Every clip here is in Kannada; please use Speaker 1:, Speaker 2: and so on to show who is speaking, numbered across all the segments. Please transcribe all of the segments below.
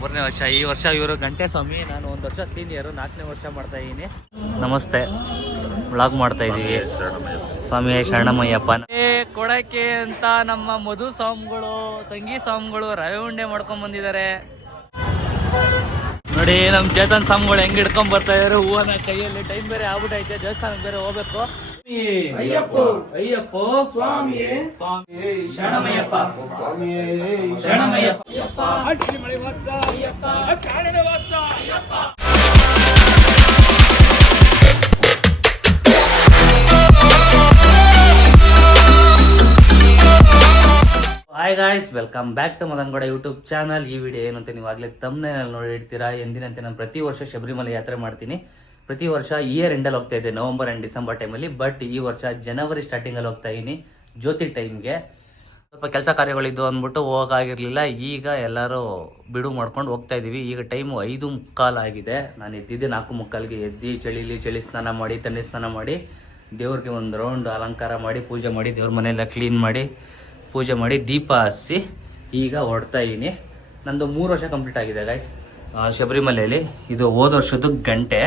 Speaker 1: ಮೂರನೇ ವರ್ಷ. ಈ ವರ್ಷ ಇವರು ಗಂಟೆ ಸ್ವಾಮಿ ನಾನು ಒಂದು ವರ್ಷ ಸೀನಿಯರ್ ನಾಲ್ಕನೇ ವರ್ಷ ಮಾಡ್ತಾ ಇದ್ದೀನಿ ನಮಸ್ತೆ. ಬ್ಲಾಗ್ ಮಾಡ್ತಾ ಇದ್ದೀವಿ ಸ್ವಾಮಿ ಶರಣಮಯ್ಯಪ್ಪ. ಕೊಡಕ್ಕೆ ಅಂತ ನಮ್ಮ ಮಧು ಸ್ವಾಮಿಗಳು, ತಂಗಿ ಸ್ವಾಮಿಗಳು ರವೆ ಉಂಡೆ ಮಾಡ್ಕೊಂಡ್ ಬಂದಿದ್ದಾರೆ. ನೋಡಿ, ನಮ್ ಚೇತನ್ ಸ್ವಾಮಿಗಳು ಹೆಂಗ್ ಹಿಡ್ಕೊಂಡ್ ಬರ್ತಾ ಇದಾರೆ. ಹೂವನ್ನ ಕೈಯಲ್ಲಿ ಟೈಮ್ ಬೇರೆ ಆಗ್ಬಿಟ್ಟೈತೆ ದೇವಸ್ಥಾನಕ್ಕೆ ಬೇರೆ ಹೋಗ್ಬೇಕು. ಅಯ್ಯಪ್ಪ. ಅಯ್ಯಪ್ಪ. ಸ್ವಾಮಿ ಸ್ವಾಮಿ ಶರಣಮಯ್ಯಪ್ಪ. ಶರಣಮಯ್ಯಪ್ಪ. Hi guys welcome back to Madangowda YouTube channel ಈ ವಿಡಿಯೋ ಏನು ಅಂತ ನೀವು ಆಗ್ಲೇ ತಮ್ಮನೇ ನೋಡಿ ಇಡ್ತೀರಾ ಎಂದಿನಂತೆ ನಾನು ಪ್ರತಿ ವರ್ಷ ಶಬರಿಮಲೆ ಯಾತ್ರೆ ಮಾಡ್ತೀನಿ. ಪ್ರತಿ ವರ್ಷ ಇಯರ್ ಎಂಡಲ್ಲಿ ಹೋಗ್ತಾ ಇದ್ದೆ ನವೆಂಬರ್ ಆ್ಯಂಡ್ ಡಿಸೆಂಬರ್ ಟೈಮಲ್ಲಿ ಬಟ್ ಈ ವರ್ಷ ಜನವರಿ ಸ್ಟಾರ್ಟಿಂಗಲ್ಲಿ ಹೋಗ್ತಾ ಇದ್ದೀನಿ ಜ್ಯೋತಿ ಟೈಮ್ಗೆ ಸ್ವಲ್ಪ ಕೆಲಸ ಕಾರ್ಯಗಳಿದ್ದು ಅಂದ್ಬಿಟ್ಟು ಹೋಗಾಗಿರಲಿಲ್ಲ. ಈಗ ಎಲ್ಲರೂ ಬಿಡು ಮಾಡ್ಕೊಂಡು ಹೋಗ್ತಾ ಇದ್ದೀವಿ ಈಗ ಟೈಮು ಐದು ಮುಕ್ಕಾಲು ಆಗಿದೆ. ನಾನು ಎದ್ದಿದ್ದೆ ನಾಲ್ಕು ಮುಕ್ಕಾಲಿಗೆ ಎದ್ದು ಚಳಿಲಿ ಚಳಿ ಸ್ನಾನ ಮಾಡಿ ತಣ್ಣಿ ಸ್ನಾನ ಮಾಡಿ, ದೇವ್ರಿಗೆ ಒಂದು ರೌಂಡ್ ಅಲಂಕಾರ ಮಾಡಿ, ಪೂಜೆ ಮಾಡಿ, ದೇವ್ರ ಮನೆಯೆಲ್ಲ ಕ್ಲೀನ್ ಮಾಡಿ, ಪೂಜೆ ಮಾಡಿ, ದೀಪ ಹಚ್ಚಿ ಈಗ ಹೊಡ್ತಾ ಇದ್ದೀನಿ ನಂದು ಮೂರು ವರ್ಷ ಕಂಪ್ಲೀಟ್ ಆಗಿದೆ ಗೈಸ್ ಶಬರಿಮಲೆಯಲ್ಲಿ ಇದು ಹೋದ ವರ್ಷದ ಗಂಟೆ.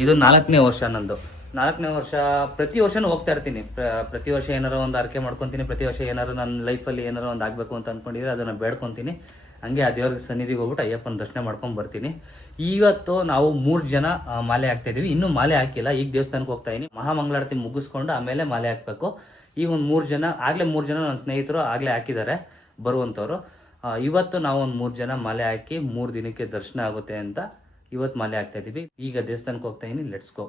Speaker 1: ಇದು ನಾಲ್ಕನೇ ವರ್ಷ ನಂದು. ನಾಲ್ಕನೇ ವರ್ಷ, ಪ್ರತಿ ವರ್ಷನೂ ಹೋಗ್ತಾ ಇರ್ತೀನಿ. ಪ್ರ- ಪ್ರತಿ ವರ್ಷ ಏನಾರು ಒಂದು ಆರಕೆ ಮಾಡ್ಕೊತೀನಿ, ಪ್ರತಿ ವರ್ಷ ಏನಾರು ನನ್ನ ಲೈಫಲ್ಲಿ ಏನಾರು ಒಂದು ಆಗಬೇಕು ಅಂತ ಅಂದ್ಕೊಂಡಿದ್ರೆ ಅದನ್ನು ಬೇಡ್ಕೊತೀನಿ. ಹಂಗೆ ಆ ದೇವ್ರ ಸನ್ನಿಧಿಗೆ ಹೋಗ್ಬಿಟ್ಟು ಅಯ್ಯಪ್ಪನ ದರ್ಶನ ಮಾಡ್ಕೊಂಡು ಬರ್ತೀನಿ. ಇವತ್ತು ನಾವು ಮೂರು ಜನ ಮಾಲೆ ಹಾಕ್ತಾ ಇದೀವಿ. ಇನ್ನೂ ಮಾಲೆ ಹಾಕಿಲ್ಲ. ಈಗ ದೇವಸ್ಥಾನಕ್ಕೆ ಹೋಗ್ತಾ ಇದೀನಿ. ಮಹಾಮಂಗಳಾರತಿ ಮುಗಿಸ್ಕೊಂಡು ಆಮೇಲೆ ಮಾಲೆ ಹಾಕಬೇಕು. ಈಗ ಒಂದು ಮೂರು ಜನ, ಆಗಲೇ ಮೂರು ಜನ ನನ್ನ ಸ್ನೇಹಿತರು ಆಗಲೇ ಹಾಕಿದ್ದಾರೆ ಬರುವಂಥವ್ರು ಇವತ್ತು ನಾವು ಒಂದು ಮೂರು ಜನ ಮಾಲೆ ಹಾಕಿ ಮೂರು ದಿನಕ್ಕೆ ದರ್ಶನ ಆಗುತ್ತೆ ಅಂತ ಇವತ್ತು ಮಾಲೆ ಆಗ್ತಾ ಇದ್ದೀವಿ ಈಗ ದೇವಸ್ಥಾನಕ್ಕೆ ಹೋಗ್ತಾ ಇದೀನಿ. ಲೆಟ್ಸ್ ಗೋ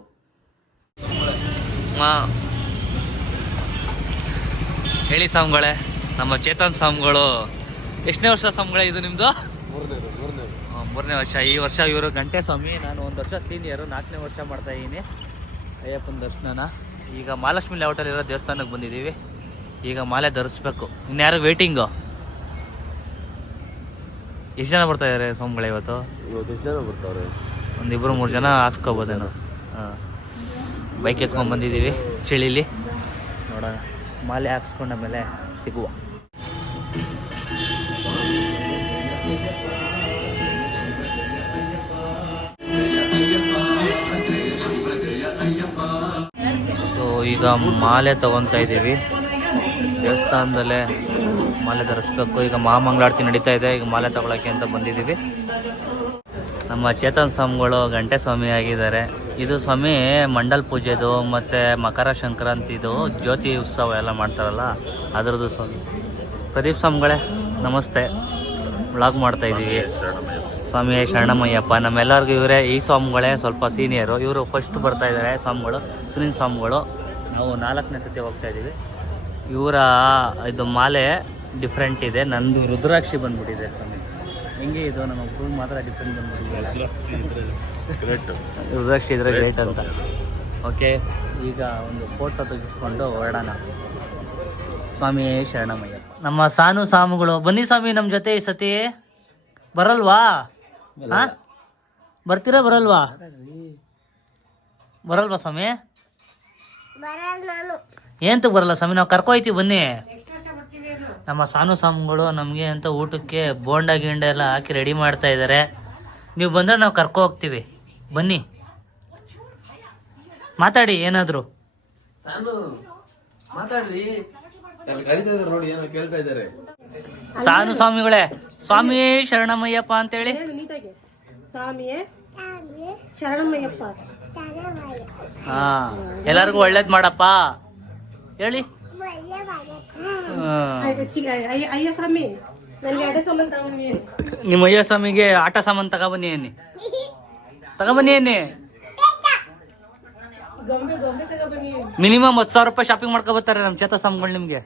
Speaker 1: ಹೇಳಿ ಸ್ವಾಮಿಗಳೇ ನಮ್ಮ ಚೇತನ್ ಸ್ವಾಮಿಗಳು ಎಷ್ಟನೇ ವರ್ಷ ಸ್ವಾಮಿಗಳೇ ಇದು ನಿಮ್ದು? ಆ, ಮೂರನೇ ವರ್ಷ. ಈ ವರ್ಷ ಇವರು ಗಂಟೆ ಸ್ವಾಮಿ ನಾನು ಒಂದು ವರ್ಷ ಸೀನಿಯರು ನಾಲ್ಕನೇ ವರ್ಷ ಮಾಡ್ತಾ ಇದ್ದೀನಿ ಅಯ್ಯಪ್ಪನ ದರ್ಶನನ. ಈಗ ಮಹಾಲಕ್ಷ್ಮಿ ಲೇಔಟಲ್ಲಿರೋ ದೇವಸ್ಥಾನಕ್ಕೆ ಬಂದಿದ್ದೀವಿ. ಈಗ ಮಾಲೆ ಧರಿಸ್ಬೇಕು. ಇನ್ಯಾರು ವೇಟಿಂಗು ಎಷ್ಟು ಜನ ಬರ್ತಾ ಇದ್ದಾರೆ ಸ್ವಾಮಿಗಳು ಇವತ್ತು?
Speaker 2: ಇವತ್ತು ಎಷ್ಟು ಜನ ಬರ್ತಾವ್ರೆ?
Speaker 1: ಒಂದಿಬ್ಬರು ಮೂರು ಜನ ಹಾಕ್ಸ್ಕೋಬೋದೇನೋ ಹಾಂ. ಬೈಕ್ ಎತ್ಕೊಂಡು ಬಂದಿದ್ದೀವಿ ಚಳಿಲಿ. ನೋಡೋಣ. ಮಾಲೆ ಹಾಕ್ಸ್ಕೊಂಡ ಮೇಲೆ ಸಿಗುವ. ಸೊ ಈಗ ಮಾಲೆ ತಗೊತಾ ಇದ್ದೀವಿ. ದೇವಸ್ಥಾನದಲ್ಲೇ ಮಾಲೆ ಧರಿಸ್ಬೇಕು. ಈಗ ಮಹಾಮಂಗಳಾರತಿ ನಡೀತಾ ಇದೆ. ಈಗ ಮಾಲೆ ತಗೊಳಕ್ಕೆ ಅಂತ ಬಂದಿದ್ದೀವಿ. ನಮ್ಮ ಚೇತನ್ ಸ್ವಾಮಿಗಳು ಗಂಟೆ ಸ್ವಾಮಿ ಆಗಿದ್ದಾರೆ. ಇದು ಸ್ವಾಮಿ ಮಂಡಲ್ ಪೂಜೆದು ಮತ್ತು ಮಕರ ಸಂಕ್ರಾಂತಿದು ಜ್ಯೋತಿ ಉತ್ಸವ ಎಲ್ಲ ಮಾಡ್ತಾರಲ್ಲ, ಅದರದ್ದು ಸ್ವಾಮಿ. ಪ್ರದೀಪ್ ಸ್ವಾಮಿಗಳೇ, ನಮಸ್ತೆ. ವ್ಲಾಗ್ ಮಾಡ್ತಾ ಇದ್ದೀವಿ. ಸ್ವಾಮಿ ಶರಣಮಯ್ಯಪ್ಪ. ನಮ್ಮೆಲ್ಲರಿಗೂ ಇವರೇ, ಈ ಸ್ವಾಮಿಗಳೇ ಸ್ವಲ್ಪ ಸೀನಿಯರು. ಇವರು ಫಸ್ಟ್ ಬರ್ತಾ ಇದ್ದಾರೆ ಸ್ವಾಮಿಗಳು, ಸುನೀಲ್ ಸ್ವಾಮಿಗಳು. ನಾವು ನಾಲ್ಕನೇ ಸತಿ ಹೋಗ್ತಾ ಇದ್ದೀವಿ. ಇವರ ಇದು ಮಾಲೆ ಡಿಫ್ರೆಂಟ್ ಇದೆ. ನಂದು ರುದ್ರಾಕ್ಷಿ ಬಂದ್ಬಿಟ್ಟಿದೆ ಸ್ವಾಮಿ. ಹೆಂಗೆ ಇದು? ನಮ್ಮ ಒಬ್ಬರು ಮಾತ್ರ ಡಿಫ್ರೆಂಟ್ ಬಂದ್ಬಿಟ್ಟಿದೆ. ರುದ್ರಾಕ್ಷಿ ಇದ್ರೆ ಗ್ರೇಟ್ ಅಂತ. ಓಕೆ ಈಗ ಒಂದು ಫೋಟೋ ತೆಗೆಸ್ಕೊಂಡು ಹೊರಡೋಣ. ಸ್ವಾಮಿ ಶರಣಮಯ್ಯ. ನಮ್ಮ ಸಾನು ಸಾಮುಗಳು. ಬನ್ನಿ ಸ್ವಾಮಿ ನಮ್ಮ ಜೊತೆ ಈ ಸತಿ. ಬರಲ್ವಾ? ಹಾ? ಬರ್ತೀರಾ ಬರಲ್ವಾ? ಬರಲ್ವಾ ಸ್ವಾಮಿ? ಏಂತ ಬರಲ್ಲ ಸ್ವಾಮಿ. ನಾವು ಕರ್ಕೊಯ್ತೀವಿ ಬನ್ನಿ. ನಮ್ಮ ಸಾನು ಸ್ವಾಮಿಗಳು ನಮಗೆ ಅಂತ ಊಟಕ್ಕೆ ಬೋಂಡ ಗಿಂಡ ಎಲ್ಲ ಹಾಕಿ ರೆಡಿ ಮಾಡ್ತಾ ಇದ್ದಾರೆ ನೀವು ಬಂದರೆ ನಾವು ಕರ್ಕೊ ಹೋಗ್ತೀವಿ. ಬನ್ನಿ. ಮಾತಾಡಿ ಏನಾದರೂ? ಸಾನು ಸ್ವಾಮಿಗಳೇ ಸ್ವಾಮಿ ಶರಣಮಯ್ಯಪ್ಪ ಅಂತೇಳಿ. ಹಾ ಎಲ್ಲರಿಗೂ ಒಳ್ಳೇದ್ ಮಾಡಪ್ಪ. ಹೇಳಿ. ನಿಮ್ಮ ಅಯ್ಯ ಸ್ವಾಮಿಗೆ ಆಟ ಸಾಮಾನು ತಗೊಬನ್ನಿ ಏನಿ ತಗೊಬನ್ನಿ ಏನಿ
Speaker 3: ಗೊಂಬೆ ಗೊಂಬೆ ತಗೊಬನ್ನಿ.
Speaker 1: ಮಿನಿಮಮ್ ಹತ್ತು ಸಾವಿರ ರೂಪಾಯಿ ಶಾಪಿಂಗ್ ಮಾಡ್ಕೊಬತ್ತಾರೆ ನಮ್ಮ ಚೇತ ಸ್ವಾಮಿಗಳು ನಿಮಗೆ.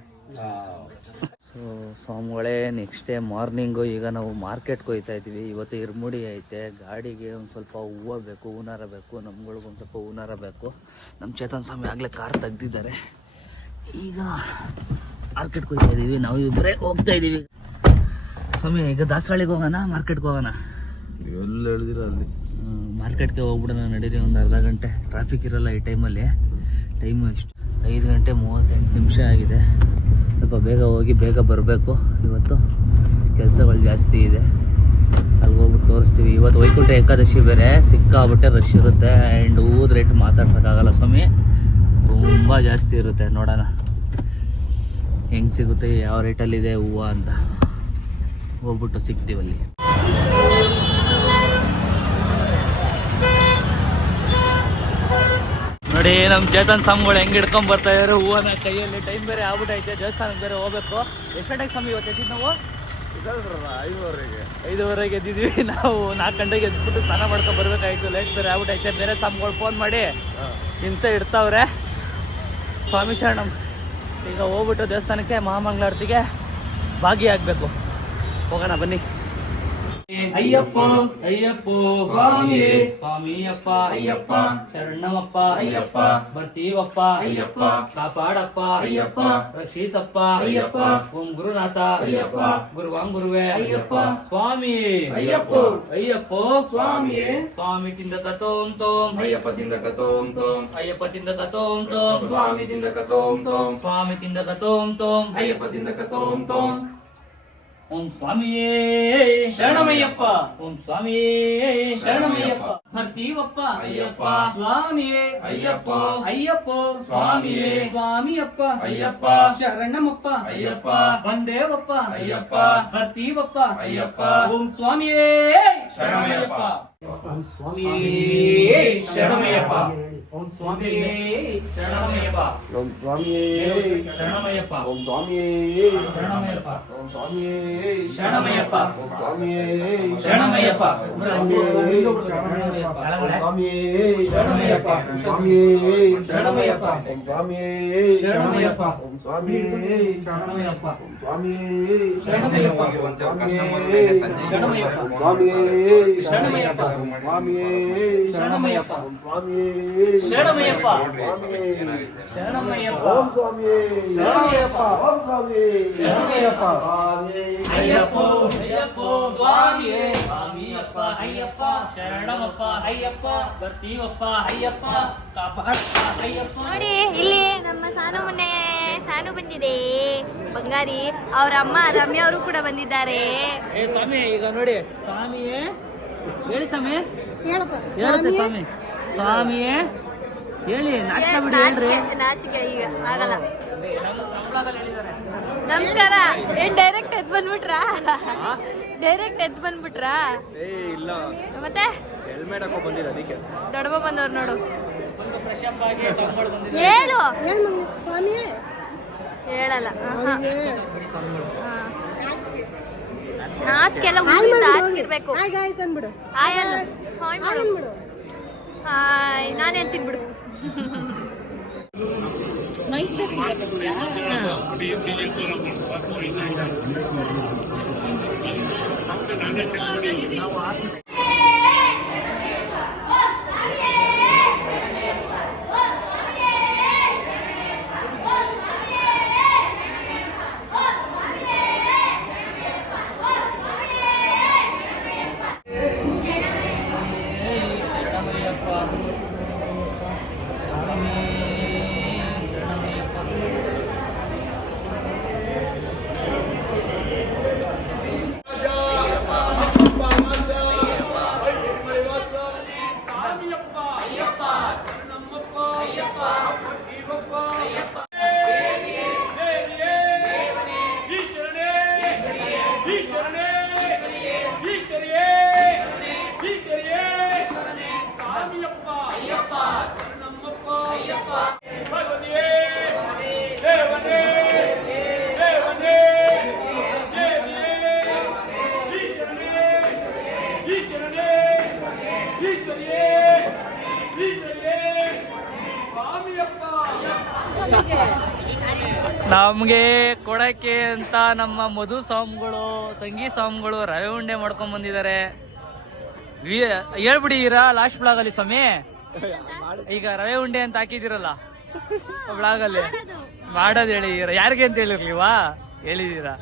Speaker 1: ಸೊ ಸ್ವಾಮಿಗಳೇ ನೆಕ್ಸ್ಟ್ ಡೇ ಮಾರ್ನಿಂಗು ಈಗ ನಾವು ಮಾರ್ಕೆಟ್ಗೆ ಹೋಗ್ತಾ ಇದ್ದೀವಿ ಇವತ್ತು ಇರ್ಮುಡಿ ಐತೆ. ಗಾಡಿಗೆ ಒಂದು ಸ್ವಲ್ಪ ಹೂವು ಬೇಕು ಹೂನಾರ ಬೇಕು. ನಮ್ಗಳಿಗೊಂದು ಸ್ವಲ್ಪ ಹೂನಾರ ಬೇಕು. ನಮ್ಮ ಚೇತನ್ ಸ್ವಾಮಿ ಆಗಲೇ ಕಾರ್ ತೆಗ್ದಿದ್ದಾರೆ. ಈಗ ಮಾರ್ಕೆಟ್ಗೆ ಹೋಗ್ತಾ ಇದ್ದೀವಿ ನಾವು ಇಬ್ಬರೇ ಹೋಗ್ತಾ ಇದ್ದೀವಿ ಸ್ವಾಮಿ ಈಗ ದಾಸರಳ್ಳಿಗೆ ಹೋಗೋಣ ಮಾರ್ಕೆಟ್ಗೆ ಹೋಗೋಣ?
Speaker 2: ಎಲ್ಲ ಹೇಳಿದಿರ ಅಲ್ಲಿ?
Speaker 1: ಮಾರ್ಕೆಟ್ಗೆ ಹೋಗ್ಬಿಡೋಣ. ನಡೀರಿ ಒಂದು ಅರ್ಧ ಗಂಟೆ. ಟ್ರಾಫಿಕ್ ಇರೋಲ್ಲ ಈ ಟೈಮಲ್ಲಿ ಟೈಮು ಎಷ್ಟು? ಐದು ಗಂಟೆ ಮೂವತ್ತೆಂಟು ನಿಮಿಷ ಆಗಿದೆ. ಸ್ವಲ್ಪ ಬೇಗ ಹೋಗಿ ಬೇಗ ಬರಬೇಕು. ಇವತ್ತು ಕೆಲಸಗಳು ಜಾಸ್ತಿ ಇದೆ. ಅಲ್ಲಿ ಹೋಗ್ಬಿಟ್ಟು ತೋರಿಸ್ತೀವಿ. ಇವತ್ತು ವೈಕುಂಠ ಏಕಾದಶಿ ಬೇರೆ. ಸಿಕ್ಕಾಬಿಟ್ಟೆ ರಶ್ ಇರುತ್ತೆ. ಆ್ಯಂಡ್ ಹೂದ ರೇಟ್ ಮಾತಾಡ್ಸೋಕ್ಕಾಗಲ್ಲ ಸ್ವಾಮಿ. ತುಂಬ ಜಾಸ್ತಿ ಇರುತ್ತೆ ನೋಡೋಣ. ಹೆಂಗೆ ಸಿಗುತ್ತೆ ಯಾವ ರೇಟಲ್ಲಿದೆ ಹೂವು ಅಂತ. ಹೋಗ್ಬಿಟ್ಟು ಸಿಗ್ತೀವಲ್ಲಿ ನೋಡಿ ನಮ್ಮ ಚೇತನ್ ಸ್ವಾಮಿಗಳು ಹೆಂಗೆ ಹಿಡ್ಕೊಂಡ್ ಬರ್ತಾ ಇದಾರೆ. ಹೂವನ ಕೈಯಲ್ಲಿ ಟೈಮ್ ಬೇರೆ ಆಗ್ಬಿಟ್ಟೈತೆ ದೇವಸ್ಥಾನಕ್ಕೆ ಬೇರೆ ಹೋಗ್ಬೇಕು. ಎಷ್ಟು ಗಂಟೆಗೆ ಸ್ವಾಮಿ ಇವತ್ತು ಎದ್ದಿದ್ದು ನಾವು? ಐದುವರೆಗೆ. ಎದ್ದಿದ್ವಿ. ನಾವು ನಾಲ್ಕು ಗಂಟೆಗೆ ಎದ್ಬಿಟ್ಟು ಸ್ನಾನ ಮಾಡ್ಕೊಂಡು ಬರ್ಬೇಕಾಯ್ತು. ಲೇಟ್ ಬೇರೆ ಆಗ್ಬಿಟ್ಟೈತೆ ಬೇರೆ ಸ್ವಾಮಿಗಳು ಫೋನ್ ಮಾಡಿ. ಹಿಂಸೆ ಇಡ್ತಾವ್ರೆ. ಸ್ವಾಮಿ ಶರಣಂ ಈಗ ಹೋಗ್ಬಿಟ್ಟು ದೇವಸ್ಥಾನಕ್ಕೆ ಮಹಾಮಂಗಳಾರತಿಗೆ ಭಾಗಿಯಾಗಬೇಕು. ಹೋಗೋಣ ಬನ್ನಿ. ಅಯ್ಯಪ್ಪ ಅಯ್ಯಪ್ಪ ಸ್ವಾಮಿ ಸ್ವಾಮಿಯಪ್ಪ ಅಯ್ಯಪ್ಪ ಶರಣಮಪ್ಪ ಅಯ್ಯಪ್ಪ ಬರ್ತೀವಪ್ಪ ಅಯ್ಯಪ್ಪ ಕಾಪಾಡಪ್ಪ ಅಯ್ಯಪ್ಪ ರಕ್ಷಿಸಪ್ಪ ಅಯ್ಯಪ್ಪ ಓಂ ಗುರುನಾಥ ಅಯ್ಯಪ್ಪ ಗುರುವಾಂ ಗುರುವೆ ಅಯ್ಯಪ್ಪ ಸ್ವಾಮಿ ಅಯ್ಯಪ್ಪ ಅಯ್ಯಪ್ಪ ಸ್ವಾಮಿ ಸ್ವಾಮಿ ತಿಂದ ಕತೋಂ ತೋಂ
Speaker 2: ಅಯ್ಯಪ್ಪ ತಿಂದ ಕತೋಂ ತೋಂ
Speaker 1: ಅಯ್ಯಪ್ಪ ತಿಂದ ಕತೋಂ ತೋಂ
Speaker 2: ಸ್ವಾಮಿ ತಿಂದ ಕತೋಂ ತೋಂ
Speaker 1: ಸ್ವಾಮಿ ತಿಂದ ಕತೋಂ ತೋಂ
Speaker 2: ಅಯ್ಯಪ್ಪ ತಿಂದ ಕತೋಂ ತೋಂ
Speaker 1: ಓಂ ಸ್ವಾಮಿಯೇ ಶರಣಮಯ್ಯಪ್ಪ ಓಂ ಸ್ವಾಮಿಯೇ ಶರಣಮಯ್ಯಪ್ಪ ಬರ್ತೀವಪ್ಪ
Speaker 2: ಅಯ್ಯಪ್ಪ.
Speaker 1: ಸ್ವಾಮಿಯೇ
Speaker 2: ಅಯ್ಯಪ್ಪ.
Speaker 1: ಅಯ್ಯಪ್ಪ
Speaker 2: ಸ್ವಾಮಿಯೇ.
Speaker 1: ಸ್ವಾಮಿಯಪ್ಪ
Speaker 2: ಅಯ್ಯಪ್ಪ.
Speaker 1: ಶರಣಮಪ್ಪ
Speaker 2: ಅಯ್ಯಪ್ಪ.
Speaker 1: ಬಂದೇವಪ್ಪ
Speaker 2: ಅಯ್ಯಪ್ಪ.
Speaker 1: ಬರ್ತೀವಪ್ಪ
Speaker 2: ಅಯ್ಯಪ್ಪ.
Speaker 1: ಓಂ ಸ್ವಾಮಿಯೇ
Speaker 2: ಶರಣಮಯ್ಯಪ್ಪ.
Speaker 1: ಓಂ ಸ್ವಾಮಿಯೇ ಶರಣಮಯ್ಯಪ್ಪ ಓಂ ಸ್ವಾಮಿಯೇ ಶರಣಮಯ್ಯಪ್ಪ
Speaker 2: ಓಂ ಸ್ವಾಮಿಯೇ
Speaker 1: ಶರಣಮಯ್ಯಪ್ಪ
Speaker 2: ಓಂ ಸ್ವಾಮಿಯೇ
Speaker 1: ಶರಣಮಯ್ಯಪ್ಪ
Speaker 2: ಓಂ ಸ್ವಾಮಿಯೇ
Speaker 1: ಶರಣಮಯ್ಯಪ್ಪ
Speaker 2: ಓಂ ಸ್ವಾಮಿಯೇ
Speaker 1: ಶರಣಮಯ್ಯಪ್ಪ
Speaker 2: ಸ್ವಾಮಿಯೇ
Speaker 1: ಶರಣಮಯ್ಯಪ್ಪ.
Speaker 2: ಸ್ವಾಮಿಯೇ
Speaker 1: ಶರಣಮಯ್ಯಪ್ಪ.
Speaker 2: ಓಂ ಸ್ವಾಮಿಯೇ
Speaker 1: ಶರಣಮಯ್ಯಪ್ಪ.
Speaker 2: ಓಂ ಸ್ವಾಮಿಯೇ
Speaker 1: ಶರಣಮಯ್ಯಪ್ಪ
Speaker 2: ಓಂ ಸ್ವಾಮಿಯೇ
Speaker 1: ಶರಣಮಯ್ಯಪ್ಪ. ಶರಣಮಯ್ಯಪ್ಪ.
Speaker 2: ಸ್ವಾಮಿಯೇ
Speaker 1: ಶರಣಮಯ್ಯಪ್ಪ.
Speaker 2: ಸ್ವಾಮಿಯೇ
Speaker 1: ಶರಣಮಯ್ಯಪ್ಪ.
Speaker 2: ಸ್ವಾಮಿಯೇ
Speaker 1: ಶರಣಮಯ್ಯಪ್ಪ. ಶರಣಮಯ್ಯಪ್ಪ.
Speaker 2: ಓಂ ಸ್ವಾಮಿ
Speaker 1: ಶರಣಮಯ್ಯಪ್ಪ.
Speaker 2: ಓಂ ಸ್ವಾಮಿ
Speaker 1: ಶರಣಮಯ್ಯಪ್ಪ. ಅಯ್ಯಪ್ಪ ಅಯ್ಯಪ್ಪ ಸ್ವಾಮಿ ಸ್ವಾಮಿಯಪ್ಪ ಅಯ್ಯಪ್ಪ. ಶರಣಮಪ್ಪ ಅಯ್ಯಪ್ಪ. ಬರ್ತೀವಪ್ಪ ಅಯ್ಯಪ್ಪ. ಕಾಪಾಡಪ್ಪ ಅಯ್ಯಪ್ಪ.
Speaker 4: ನೋಡಿ ಇಲ್ಲಿ ನಮ್ಮ ಸಾನು ಮೊನ್ನೆ ಸಾನು ಬಂದಿದೆ. ಬಂಗಾರಿ ಅವ್ರ ಅಮ್ಮ ರಮ್ಯಾ ಅವರು ಕೂಡ ಬಂದಿದ್ದಾರೆ.
Speaker 1: ಏ ಸ್ವಾಮಿ ಈಗ ನೋಡಿ. ಸ್ವಾಮಿಯೇ ಹೇಳಿ ಸ್ವಾಮಿ.
Speaker 3: ಹೇಳಪ್ಪ.
Speaker 1: ಹೇಳುತ್ತೆ ಸ್ವಾಮಿ. ಸ್ವಾಮಿಯೇ ಹೇಳಿ ನಾಟಕ ಬಿಡಿ ಹೇಳ್ರಿ.
Speaker 4: ನಾಚಿಕೆ ಈಗ ಆಗಲ್ಲ. ನಮಸ್ಕಾರ ಏನ್ ಡೈರೆಕ್ಟ್ ಎದ್ ಬಂದ್ಬಿಟ್ರಾ? ಡೈರೆಕ್ಟ್ ಎದ್ ಬಂದ್ಬಿಟ್ರಾ?
Speaker 2: ಇಲ್ಲ.
Speaker 4: ಮತ್ತೆ?
Speaker 2: ಹೆಲ್ಮೆಟ್ ಹಾಕೋ ಬಂದಿಲ್ಲ ಅದಕ್ಕೆ.
Speaker 4: ದೊಡ್ಡಮ್ಮ ಬಂದವ್ರು ನೋಡು. ಹೇಳು.
Speaker 3: ಸ್ವಾಮಿ
Speaker 4: ಹೇಳಲ್ಲ.
Speaker 3: ಹಾಯ್
Speaker 4: ನಾನೇನ್ ತಿನ್ಬಿಡು? ಹಾಚ್ಕಿಡ್ಬೇಕು ಬಿಡು
Speaker 1: ನಮ್ಗೆ ಕೊಡಕ್ಕೆ ಅಂತ ನಮ್ಮ ಮಧು ಸ್ವಾಮಿಗಳು ತಂಗಿ ಸ್ವಾಮಿಗಳು ರವೆ ಉಂಡೆ ಮಾಡ್ಕೊಂಡ್ ಬಂದಿದ್ದಾರೆ. ವಿ- ಹೇಳ್ಬಿಡಿ ಇರ ಲಾಸ್ಟ್ ಬ್ಲಾಗ್ ಅಲ್ಲಿ ಸ್ವಾಮಿ. ಈಗ ರವೆ ಉಂಡೆ ಅಂತ ಹಾಕಿದಿರಲ್ಲ ಬ್ಲಾಗ್ ಅಲ್ಲಿ. ಮಾಡೋದ್ ಹೇಳಿ ಯಾರಿಗೆ ಅಂತ ಹೇಳಿರ್ಲಿವಾ? ಹೇಳಿದೀರಾ?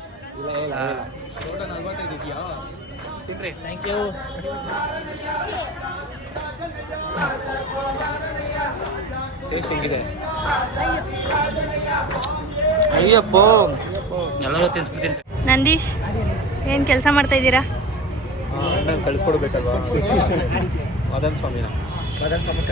Speaker 1: ತಿನ್ರಿ ಥ್ಯಾಂಕ್ ಯು ಅಯ್ಯಪ್ಪ. ಎಲ್ಲರೂ ತಿನ್ಸ್ಬಿಡ್ತೀನಿ
Speaker 4: ನಂದೀಶ್ ಏನ್ ಕೆಲಸ ಮಾಡ್ತಾ ಇದ್ದೀರಾ?
Speaker 5: అన్నం కలిసి కూడా పెట్టాలి మదన్ స్వామి మదన్
Speaker 3: స్వామి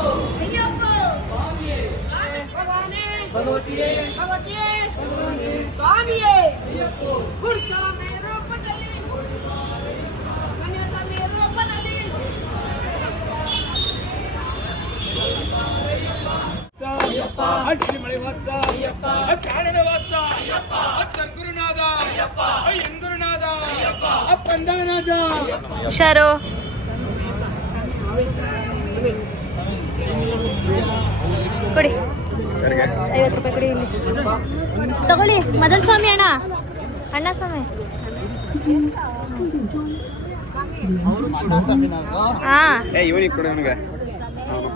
Speaker 3: Oh भगवतिये भगवतिये ஷரோ கொடி ಐವತ್ತು ರೂಪಾಯಿ ಕೊಡಿ ಇಲ್ಲಿ. ತಗೊಳ್ಳಿ ಮದನ್ ಸ್ವಾಮಿ ಅಣ್ಣ. ಅಣ್ಣ ಸ್ವಾಮಿ. ಹಾ.
Speaker 5: ಏ ಇವನಿಗೆ ಕೊಡಿ ಅವನಿಗೆ ಅವನು